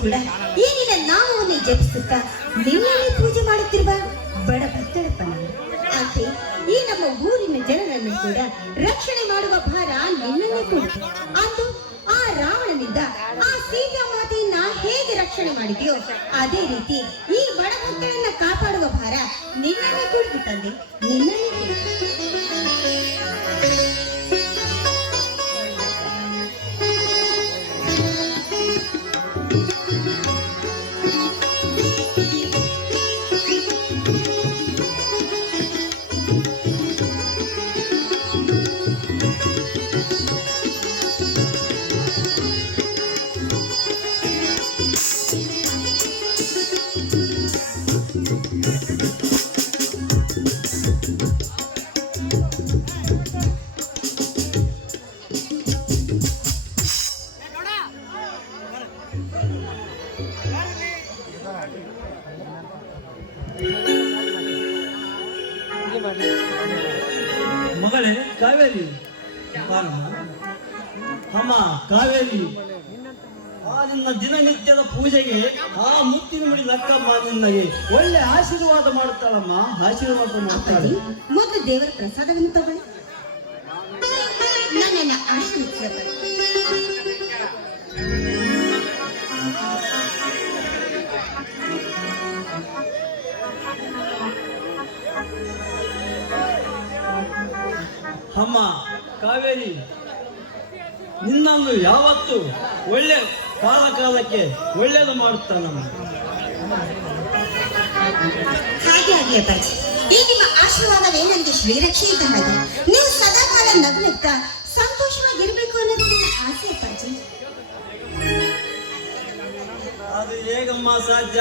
ಕೂಡ ಈ ನಿನ್ನ ನಾಮವನ್ನು ಜಪಿಸುತ್ತಾ ನಿನ್ನನ್ನೇ ಪೂಜೆ ಮಾಡುತ್ತಿರುವ ಬಡ ಭಕ್ತಳಪ್ಪನ ಆಕೆ ಈ ನಮ್ಮ ಊರಿನ ಜನರನ್ನು ಕೂಡ ರಕ್ಷಣೆ ಮಾಡುವ ಭಾರ ನಿನ್ನನ್ನೇ ಕೊಡು. ಅಂದು ಆ ರಾವಣನಿಂದ ಆ ಸೀತಾಮಾತೆಯನ್ನ ಹೇಗೆ ರಕ್ಷಣೆ ಮಾಡಿದೆಯೋ ಅದೇ ರೀತಿ ಈ ಬಡ ಭಕ್ತಳನ್ನ ಕಾಪಾಡುವ ಭಾರ ನಿನ್ನನ್ನೇ ಕೊಡು ತಂದೆ, ನಿನ್ನನ್ನೇ ಕೊಡು. ಮಗಳೇ ಕಾವೇರಿ, ಬಾರಮ್ಮ. ಅಮ್ಮ ಕಾವೇರಿ, ಆ ನಿನ್ನ ದಿನನಿತ್ಯದ ಪೂಜೆಗೆ ಆ ಮುತ್ತಿನ ಮುಡಿ ಲಕ್ಕಮ್ಮ ನಿನ್ನಗೆ ಒಳ್ಳೆ ಆಶೀರ್ವಾದ ಮಾಡುತ್ತಾಳಮ್ಮ, ಆಶೀರ್ವಾದ ಮಾಡ್ತಾಳೆ. ಮೊದಲು ದೇವರ ಪ್ರಸಾದವನ್ನು ತಗೊಳ್ಳಿ, ನನ್ನನ್ನು ಆಶೀರ್ವದಿಸಬೇಕು. ಅಮ್ಮ ಕಾವೇರಿ, ನಿನ್ನನ್ನು ಯಾವತ್ತು ಒಳ್ಳೆ ಕಾಲಕ್ಕೆ ಒಳ್ಳೆಯದು ಮಾಡುತ್ತಾನಮ್ಮ. ಹಾಗೆ ಆಗಲಿ ಅಪ್ಪಾಜಿ. ಈ ನಿಮ್ಮ ಆಶೀರ್ವಾದವೇ ನನಗೆ ಶ್ರೀರಕ್ಷೆ ಇದ್ದ ಹಾಗೆ. ನೀವು ಸದಾಕಾಲ ನಗುನಗ್ತಾ ಸಂತೋಷವಾಗಿರ್ಬೇಕು ಅನ್ನೋದು ನನ್ನ ಆಸೆ ಅಪ್ಪಾಜಿ. ಅದು ಹೇಗಮ್ಮ ಸಾಧ್ಯ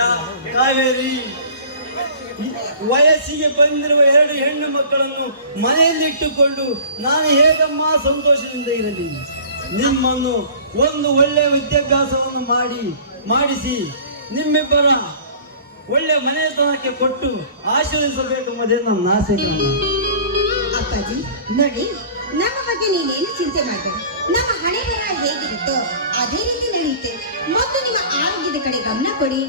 ಕಾವೇರಿ? ವಯಸ್ಸಿಗೆ ಬಂದಿರುವ 2 ಹೆಣ್ಣು ಮಕ್ಕಳನ್ನು ಮನೆಯಲ್ಲಿಟ್ಟುಕೊಂಡು ನಾನು ಹೇಗಮ್ಮ ಸಂತೋಷದಿಂದ ಇರಲಿ? ನಿಮ್ಮನ್ನು ಒಂದು ಒಳ್ಳೆಯ ವಿದ್ಯಾಭ್ಯಾಸವನ್ನು ಮಾಡಿಸಿ ನಿಮ್ಮಿಬ್ಬರ ಒಳ್ಳೆ ಮನೆತನಕ್ಕೆ ಕೊಟ್ಟು ಆಶೀರ್ವದಿಸಬೇಕೆಂಬುದೇ ನನ್ನ ಆಸೆ. ಅಪ್ಪಾಜಿ ನೋಡಿ, ನಮ್ಮ ಬಗ್ಗೆ ನೀನೇನು ಚಿಂತೆ ಮಾಡಬೇಡ. ನಮ್ಮ ಹಣೆ ಬರ ಹೇಗಿರುತ್ತೋ ಅದೇ ರೀತಿ ನಡೆಯುತ್ತೆ. ಮತ್ತು ನಿಮ್ಮ ಆರೋಗ್ಯದ ಕಡೆ ಗಮನ ಕೊಡಿ.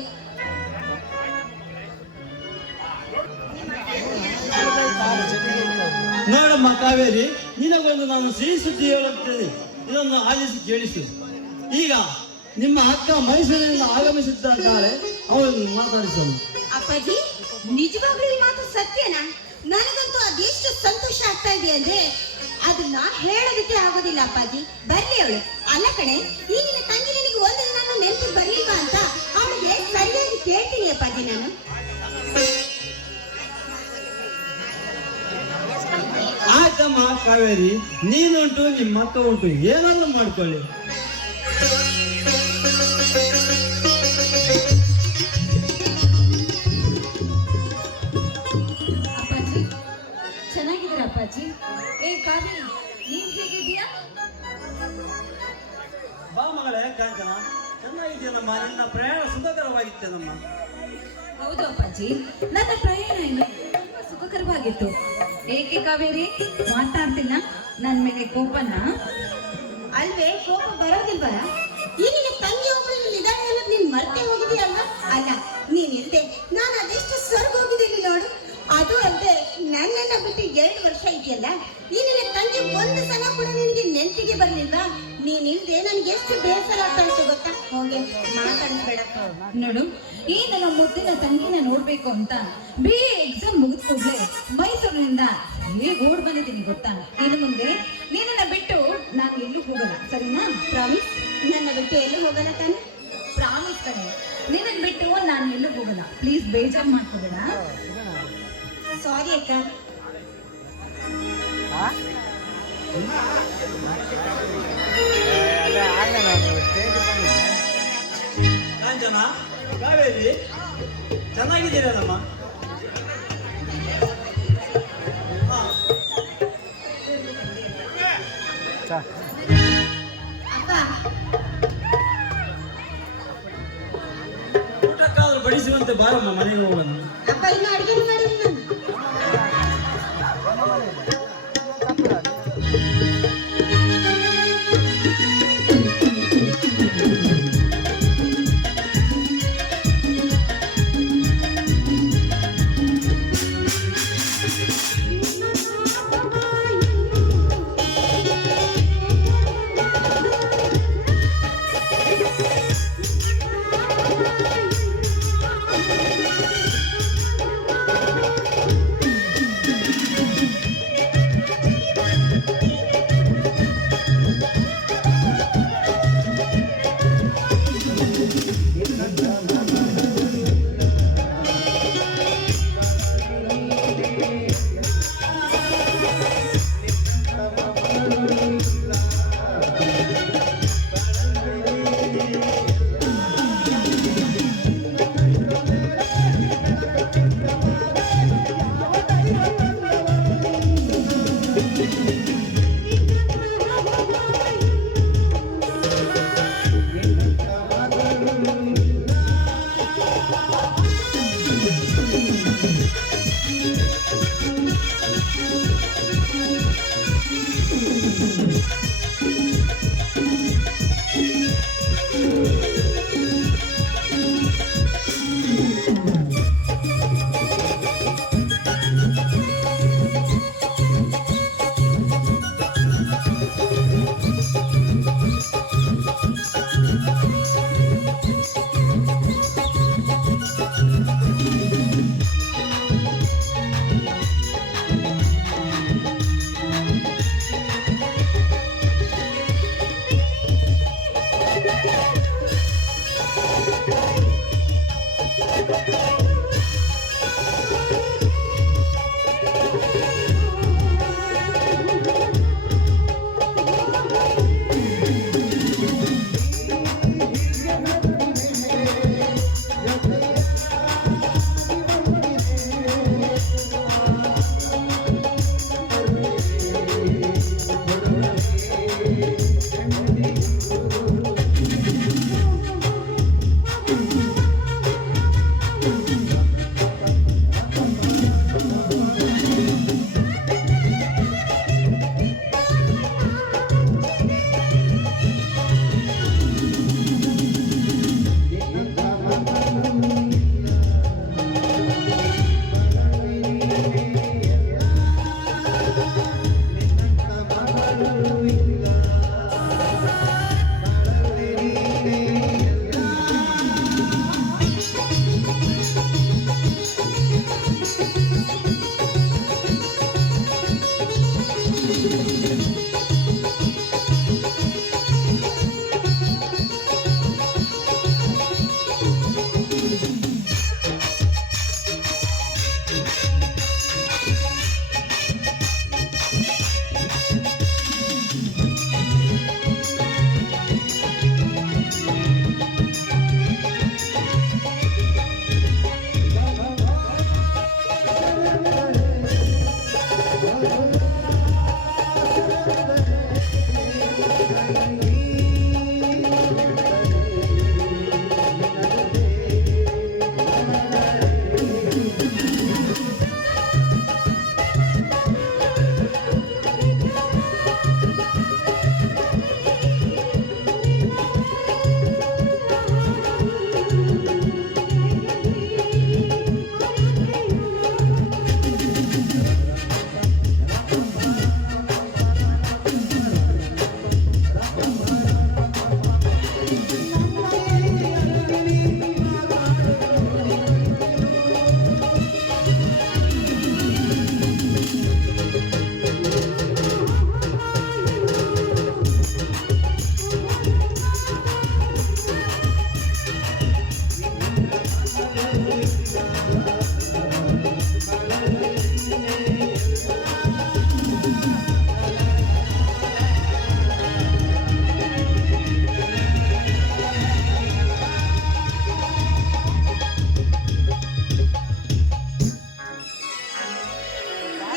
ನೋಡಮ್ಮ ಕಾವೇರಿ, ನಿನಗೊಂದು ನಾನು ಸಿಹಿ ಸುದ್ದಿ ಹೇಳುತ್ತೇನೆ, ಇದನ್ನು ಆಲಿಸಿ ಕೇಳಿಸು. ಈಗ ನಿಮ್ಮ ಅಕ್ಕ ಮೈಸೂರಿನಿಂದ ಆಗಮಿಸಿದ್ದಾಳೆ, ಅವಳನ್ನು ಮಾತಾಡಿಸೋಣ. ಅಪ್ಪಾಜಿ, ನಿಜವಾಗ್ಲೂ ಈ ಮಾತು ಸತ್ಯನಾ? ನನಗಂತೂ ಅದೆಷ್ಟು ಸಂತೋಷ ಆಗ್ತಾ ಇದೆ ಅಂದ್ರೆ ಅದು ನಾನು ಹೇಳೋದಕ್ಕೆ ಆಗೋದಿಲ್ಲ ಅಪ್ಪಾಜಿ. ಬರ್ಲಿ ಅವಳು. ಅಲ್ಲ ಕಣೆ, ಈ ನಿನ್ನ ತಂಗಿ ನನಗೆ ಒಂದು ದಿನ ನೆನಪು ಬರ್ಲಿಲ್ವಾ ಅಂತ ಅವಳಿಗೆ ಸರಿಯಾಗಿ ಕೇಳ್ತೀನಿ ಅಪ್ಪಾಜಿ ನಾನು. ಆಯ್ತಮ್ಮ ಕಾವೇರಿ, ನೀನುಂಟು ನಿಮ್ಮ ಅಕ್ಕ ಉಂಟು, ಏನಾದ್ರು ಮಾಡ್ಕೊಳ್ಳಿ. ಅಪ್ಪಾಜಿ ಚೆನ್ನಾಗಿದ್ದೀರ ಅಪ್ಪಾಜಿ? ಏ ಕಾವೇರಿ, ನೀನ್ ಹೇಗಿದ್ದೀಯಾ? ಬಾ ಮಗಳೇ ಕಾಂಚನ, ಚೆನ್ನಾಗಿದ್ದೀನಮ್ಮ. ನಿನ್ನ ಪ್ರಯಾಣ ಸುಖಕರವಾಗಿತ್ತೇನಮ್ಮ? ಹೌದು ಅಪ್ಪಾಜಿ, ನನ್ನ ಪ್ರಯಾಣ ತುಂಬಾ ಸುಖಕರವಾಗಿತ್ತು. ಏಕೆ ಕಾವೇರಿ ಮಾತಾಡ್ತಿಲ್ಲ? ನನ್ನ ಮೇಲೆ ಕೋಪನ? ಅಲ್ವೇ, ಕೋಪ ಬರೋದಿಲ್ವಲ್ಲ? ಈ ನಿನ್ನ ತಂಗಿ ಒಬ್ಬಳು ನಿಧಾನ ಅನ್ನೋದು ನೀನ್ ಮರ್ತೇ ಹೋಗಿದೀಯಲ್ವಾ? ಅಲ್ಲ, ನೀನ್ ಇಲ್ದೆ ನಾನು ಅದೆಷ್ಟು ಸ್ವರ್ಗ ಹೋಗಿದ್ದೀನಿ ನೋಡು. ಅದು ಅಲ್ಲದೆ ನನ್ನನ್ನ ಬಿಟ್ಟು 2 ವರ್ಷ ಇದೆಯಲ್ಲ, ಈ ನಿನ್ನ ತಂಗಿ ಒಂದು ಸಲ ಕೂಡ ನಿನಗೆ ನೆನಪಿಗೆ ಬರ್ಲಿಲ್ವಾ? ನೀನ್ ಇಲ್ದೆ ನನ್ಗೆ ಎಷ್ಟು ಬೇಸರ ಆಗ್ತಾ ಇತ್ತು ಗೊತ್ತಾ? ಹೋಗೆ ಮಾತಾಡಿಸ್ಬೇಡಪ್ಪ. ನೋಡು, ಈ ನನ್ನ ಮುದ್ದಿನ ತಂಗಿನ ನೋಡ್ಬೇಕು ಅಂತ BA ಎಕ್ಸಾಮ್ ಮುಗಿದ್ಕೊಡ್ಲೆ ಮೈಸೂರಿನಿಂದ ಹೇಗೆ ಓಡ್ ಬಂದಿದ್ದೀನಿ ಗೊತ್ತಾ? ಇನ್ನು ಮುಂದೆ ನೀನನ್ನ ಬಿಟ್ಟು ನಾನು ಎಲ್ಲೂ ಹೋಗಲ್ಲ, ಸರಿನಾ? ಪ್ರಾಮಿಸ್? ನನ್ನ ಬಿಟ್ಟು ಎಲ್ಲೂ ಹೋಗಲ್ಲ ತಾನೆ? ಪ್ರಾಮಿಸ್ ಕಣೆ, ನಿನ್ನನ್ನು ಬಿಟ್ಟು ನಾನು ಎಲ್ಲೂ ಹೋಗಲ್ಲ. ಪ್ಲೀಸ್ ಬೇಜಾರು ಮಾಡ್ಕೋಬೇಡ. ಸಾರಿ ಅಕ್ಕ. ಕಾಂಚನ, ಕಾವೇರಿ, ಚೆನ್ನಾಗಿದ್ದೀರಲ್ಲಮ್ಮ? ಅಪ್ಪ, ಊಟಕ್ಕಾದ್ರೂ ಬಡಿಸುವಂತೆ ಬಾರಮ್ಮ, ಮನೆಗೆ ಹೋಗೋಣ. ಅಪ್ಪ ಇನ್ನು ಅಡುಗೆ ಮಾಡಿಲ್ಲ ನಾನು.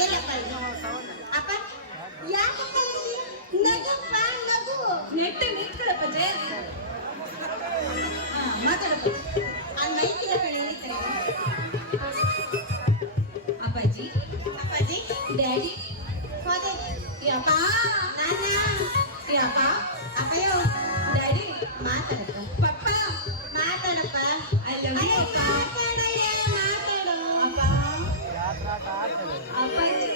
ಏನಪ್ಪ ಇದು? ಅಪ್ಪ ಯಾಕಪ್ಪ ಇಲ್ಲಿ? ನಗಪ್ಪ ನಗು. ನೆಟ್ಟು ನಿಂತ್ಕೊಳಪ್ಪ ಜಯ. ಹಾ ಮಾತಾಡಪ್ಪ. ಆ ಮೈಕಿನ ಕಡೆ ನಿಂತರೆ. ಅಪ್ಪಾಜಿ ಅಪ್ಪಾಜಿ ಡ್ಯಾಡಿ ಹೋದೆ. ಯಪ್ಪ ನಾನ ಯಪ್ಪ ಅಪ್ಪಯ್ಯೋ ಡ್ಯಾಡಿ ಮಾತಾಡಪ್ಪ. ಪಪ್ಪ ಮಾತಾಡಪ್ಪ. ಐ ಲವ್ ಯು ಅಪ್ಪ. ಮಾತಾಡಯ್ಯ, ಮಾತಾಡು. ಅಪ್ಪ ಅಪ್ಪಾಜಿ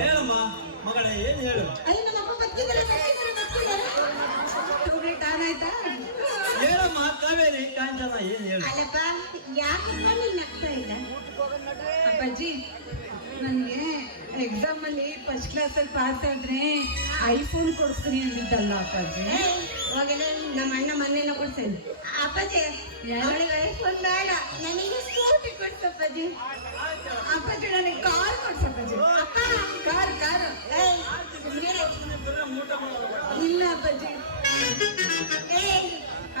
ಹೇಳಮ್ಮ ಮಗಳೇ, ಏನು ಹೇಳು? ಅಯ್ಯ ನಮ್ಮಪ್ಪ ಬದುಕಿದ್ದಾರೆ. ಟ್ಯೂಬ್ಲೈಟ್ ಆನ್ ಆಯ್ತಾ? ಹೇಳಮ್ಮ ಕಾವೇರಿ ಕಾಂಚನ, ಏನು ಹೇಳು? ಅಲ್ಲಪ್ಪ ಯಾಕಪ್ಪ ನೀನ್ ನಗ್ತಾ ಇಲ್ಲ? ಅಪ್ಪಾಜಿ ನನಗೆ ಎಕ್ಸಾಮ್ ಅಲ್ಲಿ ಫಸ್ಟ್ ಕ್ಲಾಸ್ ಅಲ್ಲಿ ಪಾಸ್ ಆದ್ರೆ ಐಫೋನ್ ಕೊಡಿಸ್ತೀನಿ ಅಂದಿದ್ದಲ್ಲ ಅಪ್ಪಾಜಿ. ಹೋಗಲೇ ನಮ್ಮ ಅಣ್ಣ ಮೊನ್ನೆನ ಕೊಡ್ಸೇನೆ. ಅಪ್ಪಾಜಿ ಅವಳಿಗೆ ಐಫೋನ್ ಬೇಡ, ನನಗೆ ಸ್ಕೂಟಿ ಕೊಡ್ಸಪ್ಪಾಜಿ. ಅಪ್ಪಾಜಿ ನನಗೆ ಕಾರ್ ಕೊಡ್ಸಪ್ಪಾಜಿ. ಅಪ್ಪ ಕಾರ್ ಕಾರ್ ಏಯ್, ಸುಮ್ನಿರು. ಇಲ್ಲ ಅಪ್ಪಾಜಿ.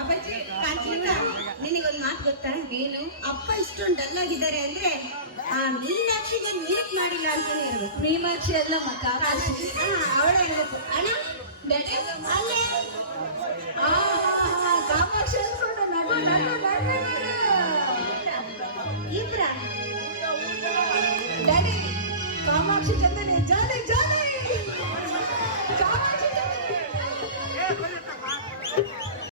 ಅಪ್ಪಾಜಿ ಕಾಂಚಿತಾ, ನಿನಗೊಂದು ಮಾತು ಗೊತ್ತಾ? ಏನು? ಅಪ್ಪ ಇಷ್ಟೊಂದು ಡಲ್ ಆಗಿದ್ದಾರೆ ಅಂದ್ರೆ ಆ ಮೀನಾಕ್ಷಿಗೆ ಮೀಟ್ ಮಾಡಿಲ್ಲ ಅಂತಾನೆ ಇರ್ಬೇಕು. ಮೀಮಾಕ್ಷಿ ಅಲ್ಲ ಕಾಮಾಕ್ಷಿ. ಅವಳೇ ಇರ್ಬೇಕು. ಅಣ್ಣ ಡ್ಯಾಡಿ ಅಲ್ಲೇ ಕಾಮಾಕ್ಷಿ ಅನ್ಕೊಂಡು ನಗು ನಗು ನಗು ಇಬ್ರ ಡ್ಯಾಡಿ ಕಾಮಾಕ್ಷಿ ಜೊತೆ ಜಾಲಿ ಜಾಲಿ